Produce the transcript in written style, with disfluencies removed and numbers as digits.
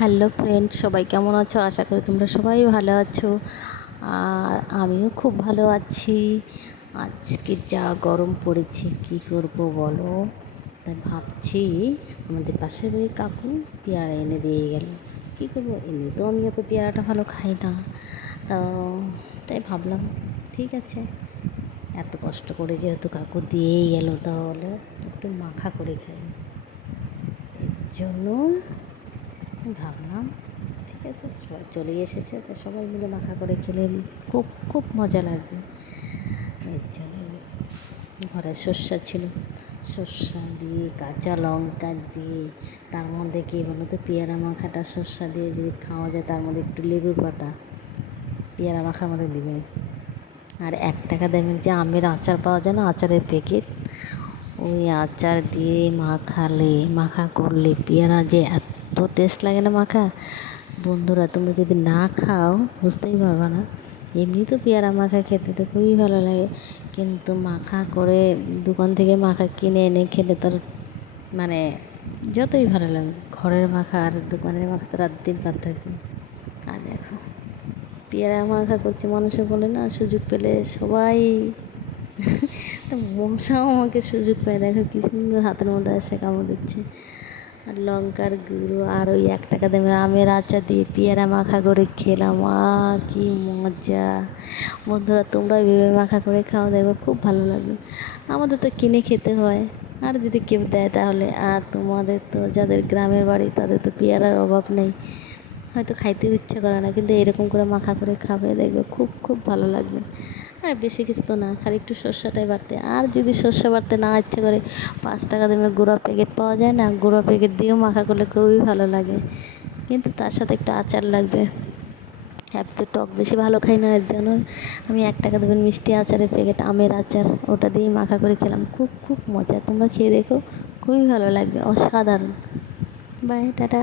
Hello friend, সবাই কেমন আছো? আশা করি তোমরা সবাই ভালো আছো। আর আমিও খুব ভালো আছি। আজকে যা গরম পড়েছে কি করব বলো। তাই ভাবছি আমাদের পাশের বাড়ির কাকু পেয়ারা এনে দিয়ে গেল। কী করবো, এমনিতেও আমি অত পেয়ারাটা ভালো খাই না। তো তাই ভাবলাম ঠিক আছে, এত কষ্ট করে যেহেতু কাকু দিয়েই গেল তাহলে একটু মাখা করে খাই। এর জন্য ভাবলাম ঠিক আছে, সবাই চলে এসেছে তো সবাই মিলে মাখা করে খেলে খুব খুব মজা লাগবে। এর জন্য ঘরে শসা ছিল, শসা দিয়ে কাঁচা লঙ্কা দিয়ে তার মধ্যে কী বলো তো, পেয়ারা মাখাটা শসা দিয়ে যদি খাওয়া যায় তার মধ্যে একটু লেবুর পাতা পেয়ারা মাখার মধ্যে দিবে। আর 1 টাকা দামের যে আমের আচার পাওয়া যায় না, আচারের প্যাকেট, ওই আচার দিয়ে মাখা করলে পেয়ারা যে এত টেস্ট লাগে না মাখা। বন্ধুরা, তোমরা যদি না খাও বুঝতেই পারবে না। এমনি তো পেয়ারা মাখা খেতে তো খুবই ভালো লাগে, কিন্তু মাখা করে দোকান থেকে মাখা কিনে এনে খেলে তার মানে যতই ভালো লাগে, ঘরের মাখা আর দোকানের মাখা তো রাত দিন পার্থক্য। আর দেখো পেয়ারা মাখা করছে, মানুষে বলে না সুযোগ পেলে সবাই তো মশাও আমাকে সুযোগ পায়। দেখো কী সুন্দর হাতের মধ্যে এসে কামড় দিচ্ছে। আর লঙ্কার গুঁড়ো আর ওই 1 টাকা দামের আমের আচার দিয়ে পেয়ারা মাখা করে খেলাম, কি মজা। বন্ধুরা, তোমরা ভেবে মাখা করে খাও, দেখো খুব ভালো লাগবে। আমাদের তো কিনে খেতে হয়, আর যদি কেউ দেয় তাহলে। আর তোমাদের তো যাদের গ্রামের বাড়ি তাদের তো পেয়ারার অভাব নেই, হয়তো খাইতেও ইচ্ছা করে না, কিন্তু এরকম করে মাখা করে খাবে, দেখবে খুব খুব ভালো লাগবে। আর বেশি কিছু তো না, খালি একটু সর্ষাটাই বাড়তে। আর যদি সর্ষে বাড়তে না ইচ্ছে করে, 5 টাকা দামের গুঁড়া প্যাকেট পাওয়া যায় না, গুঁড়া প্যাকেট দিয়েও মাখা করলে খুবই ভালো লাগে, কিন্তু তার সাথে একটা আচার লাগবে। এত তো টক বেশি ভালো খাই না, এর জন্য আমি 1 টাকা দেবেন মিষ্টি আচারের প্যাকেট, আমের আচার, ওটা দিয়ে মাখা করে খেলাম, খুব খুব মজা। তোমরা খেয়ে দেখো, খুবই ভালো লাগবে, অসাধারণ। Bye, tata.